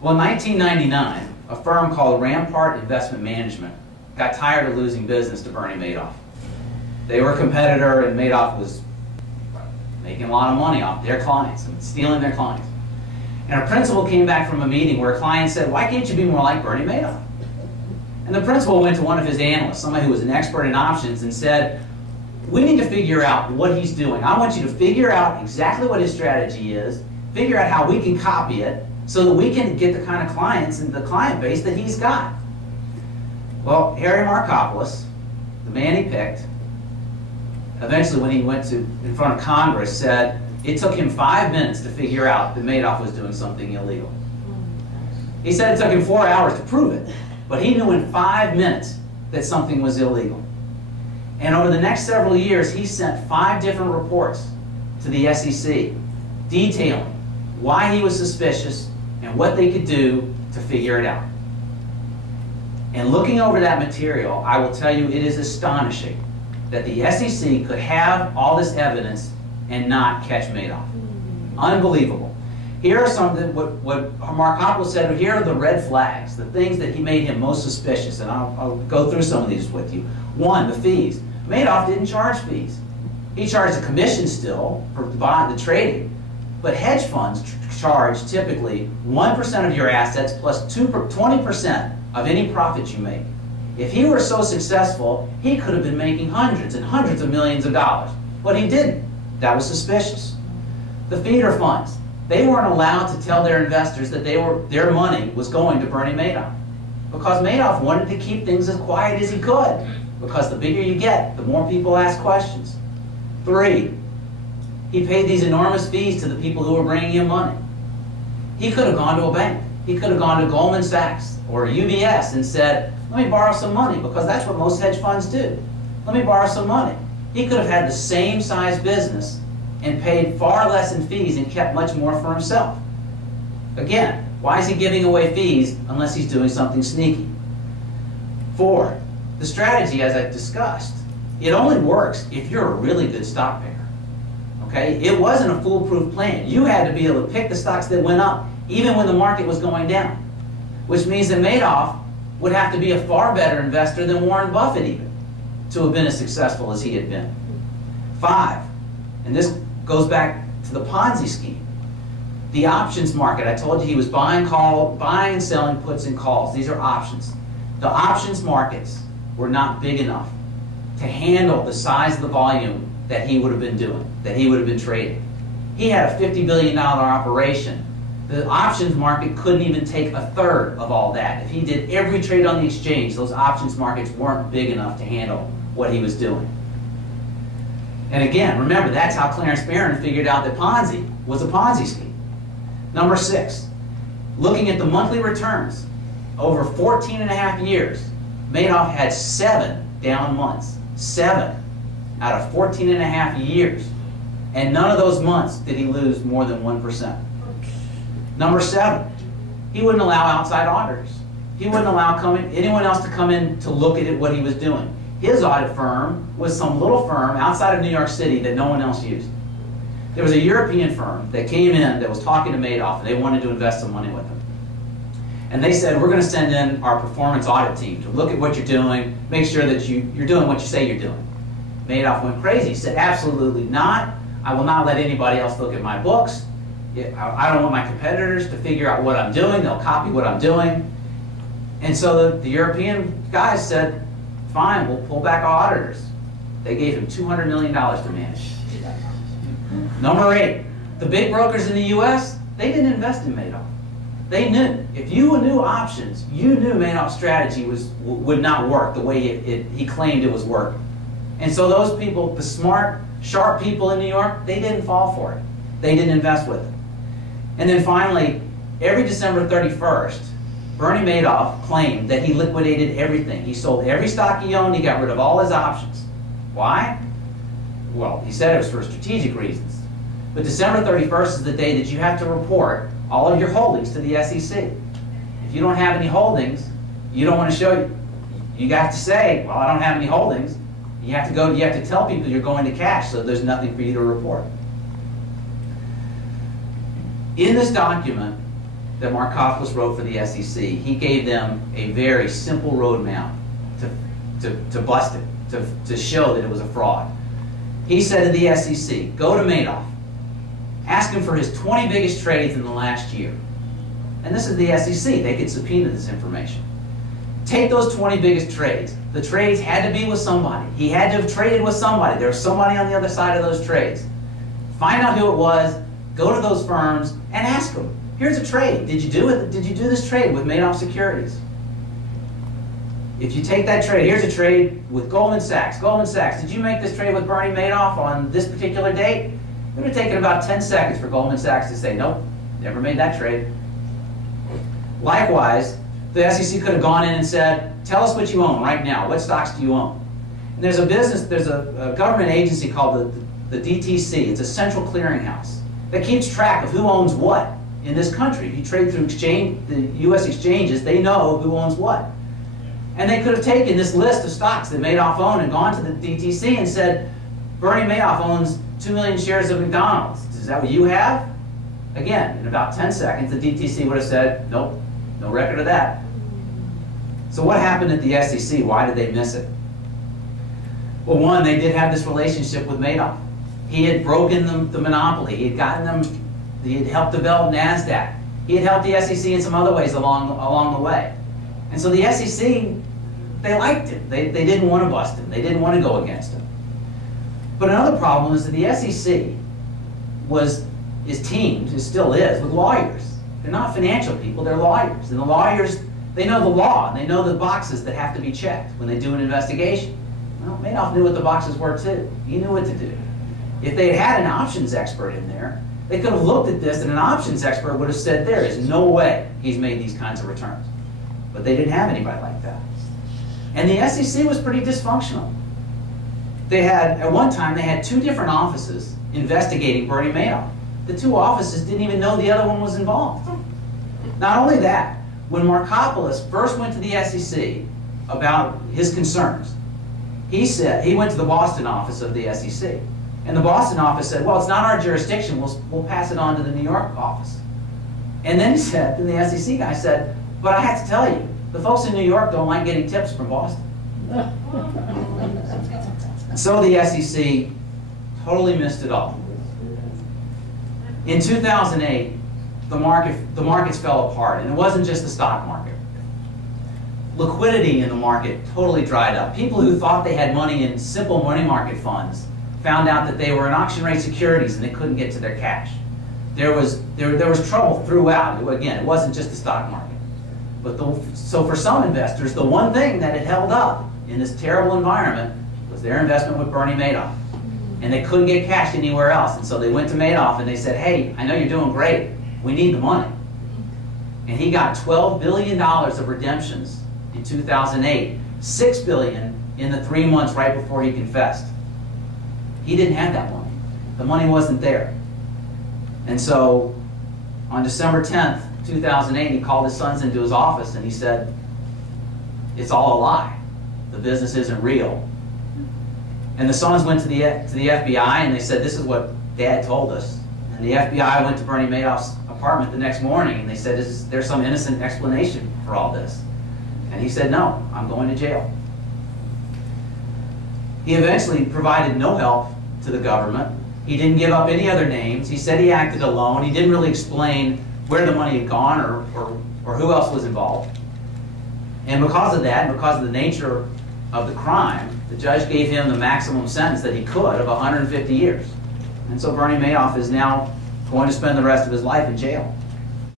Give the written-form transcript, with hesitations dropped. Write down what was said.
Well, in 1999, a firm called Rampart Investment Management got tired of losing business to Bernie Madoff. They were a competitor, and Madoff was making a lot of money off their clients and stealing their clients. And a principal came back from a meeting where a client said, "Why can't you be more like Bernie Madoff?" And the principal went to one of his analysts, somebody who was an expert in options, and said, "We need to figure out what he's doing. I want you to figure out exactly what his strategy is, figure out how we can copy it, so that we can get the kind of clients and the client base that he's got." Well, Harry Markopoulos, the man he picked, eventually when he went in front of Congress, said it took him 5 minutes to figure out that Madoff was doing something illegal. He said it took him 4 hours to prove it, but he knew in 5 minutes that something was illegal. And over the next several years, he sent 5 different reports to the SEC detailing why he was suspicious and what they could do to figure it out. And looking over that material, I will tell you it is astonishing that the SEC could have all this evidence and not catch Madoff. Unbelievable. Here are some that what Markopoulos said, here are the red flags, the things that he made him most suspicious, and I'll go through some of these with you. One, the fees. Madoff didn't charge fees. He charged a commission still for the trading, but hedge funds charge typically 1% of your assets plus 20% of any profit you make. If he were so successful, he could have been making hundreds and hundreds of millions of dollars, but he didn't. That was suspicious. The feeder funds, they weren't allowed to tell their investors that their money was going to Bernie Madoff, because Madoff wanted to keep things as quiet as he could, because the bigger you get, the more people ask questions. 3, he paid these enormous fees to the people who were bringing him money. He could have gone to a bank. He could have gone to Goldman Sachs or UBS and said, "Let me borrow some money," because that's what most hedge funds do. "Let me borrow some money." He could have had the same size business and paid far less in fees and kept much more for himself. Again, why is he giving away fees unless he's doing something sneaky? 4, the strategy, as I've discussed, it only works if you're a really good stock picker. Okay? It wasn't a foolproof plan. You had to be able to pick the stocks that went up even when the market was going down, which means that Madoff would have to be a far better investor than Warren Buffett even to have been as successful as he had been. 5, and this goes back to the Ponzi scheme. The options market, I told you he was buying and selling puts and calls. These are options. The options markets were not big enough to handle the size of the volume that he would have been doing, that he would have been trading. He had a $50 billion operation. The options market couldn't even take a third of all that. If he did every trade on the exchange, those options markets weren't big enough to handle what he was doing. And again, remember, that's how Clarence Barron figured out that Ponzi was a Ponzi scheme. Number 6, looking at the monthly returns, over 14.5 years, Madoff had 7 down months. 7 out of 14.5 years. And none of those months did he lose more than 1%. Number 7, he wouldn't allow outside auditors. He wouldn't allow anyone else to come in to look at what he was doing. His audit firm was some little firm outside of New York City that no one else used. There was a European firm that came in that was talking to Madoff, and they wanted to invest some money with him. And they said, "We're going to send in our performance audit team to look at what you're doing, make sure that you're doing what you say you're doing." Madoff went crazy. He said, "Absolutely not. I will not let anybody else look at my books. I don't want my competitors to figure out what I'm doing. They'll copy what I'm doing." And so the European guys said, "Fine, we'll pull back our auditors." They gave him $200 million to manage. Number 8, the big brokers in the U.S., they didn't invest in Madoff. They knew. If you knew options, you knew Madoff's strategy would not work the way he claimed it was working. And so those people, the smart, sharp people in New York, they didn't fall for it. They didn't invest with it. And then finally, every December 31st, Bernie Madoff claimed that he liquidated everything. He sold every stock he owned. He got rid of all his options. Why? Well, he said it was for strategic reasons. But December 31st is the day that you have to report all of your holdings to the SEC. If you don't have any holdings, you don't want to show you. You have to say, "Well, I don't have any holdings." You have to tell people you're going to cash, so there's nothing for you to report. In this document, that Markopoulos wrote for the SEC, he gave them a very simple roadmap to bust it, to show that it was a fraud. He said to the SEC, go to Madoff, ask him for his 20 biggest trades in the last year. And this is the SEC, they could subpoena this information. Take those 20 biggest trades. The trades had to be with somebody. He had to have traded with somebody. There was somebody on the other side of those trades. Find out who it was, go to those firms, and ask them, here's a trade. Did you do it? Did you do this trade with Madoff Securities? If you take that trade, here's a trade with Goldman Sachs. Goldman Sachs, did you make this trade with Bernie Madoff on this particular date? It would have taken about 10 seconds for Goldman Sachs to say, nope, never made that trade. Likewise, the SEC could have gone in and said, tell us what you own right now. What stocks do you own? And there's a government agency called the DTC. It's a central clearinghouse that keeps track of who owns what in this country. If you trade through the U.S. exchanges, they know who owns what. And they could have taken this list of stocks that Madoff owned and gone to the DTC and said, Bernie Madoff owns 2 million shares of McDonald's. Is that what you have? Again, in about 10 seconds, the DTC would have said, nope, no record of that. So what happened at the SEC? Why did they miss it? Well, one, they did have this relationship with Madoff. He had broken the monopoly. He had gotten them, he had helped develop NASDAQ. He had helped the SEC in some other ways along the way. And so the SEC, they liked him. They didn't want to bust him. They didn't want to go against him. But another problem is that the SEC is teamed, it still is, with lawyers. They're not financial people, they're lawyers. And the lawyers, they know the law, and they know the boxes that have to be checked when they do an investigation. Well, Madoff knew what the boxes were too. He knew what to do. If they had an options expert in there, they could have looked at this and an options expert would have said, there is no way he's made these kinds of returns. But they didn't have anybody like that. And the SEC was pretty dysfunctional. They had, at one time, they had 2 different offices investigating Bernie Madoff. The 2 offices didn't even know the other one was involved. Not only that, when Markopoulos first went to the SEC about his concerns, he went to the Boston office of the SEC. And the Boston office said, well, it's not our jurisdiction, we'll pass it on to the New York office. And then the SEC guy said, but I have to tell you, the folks in New York don't like getting tips from Boston. So the SEC totally missed it all. In 2008, the markets fell apart, and it wasn't just the stock market. Liquidity in the market totally dried up. People who thought they had money in simple money market funds found out that they were in auction rate securities and they couldn't get to their cash. There was trouble throughout. Again, it wasn't just the stock market. But so for some investors, the one thing that had held up in this terrible environment was their investment with Bernie Madoff. And they couldn't get cash anywhere else. And so they went to Madoff and they said, hey, I know you're doing great. We need the money. And he got $12 billion of redemptions in 2008, $6 billion in the 3 months right before he confessed. He didn't have that money. The money wasn't there. And so on December 10th, 2008, he called his sons into his office and he said, it's all a lie. The business isn't real. And the sons went to the FBI and they said, this is what Dad told us. And the FBI went to Bernie Madoff's apartment the next morning and they said, there's some innocent explanation for all this. And he said, no, I'm going to jail. He eventually provided no help to the government. He didn't give up any other names. He said he acted alone. He didn't really explain where the money had gone or who else was involved. And because of that, and because of the nature of the crime, the judge gave him the maximum sentence that he could of 150 years. And so Bernie Madoff is now going to spend the rest of his life in jail.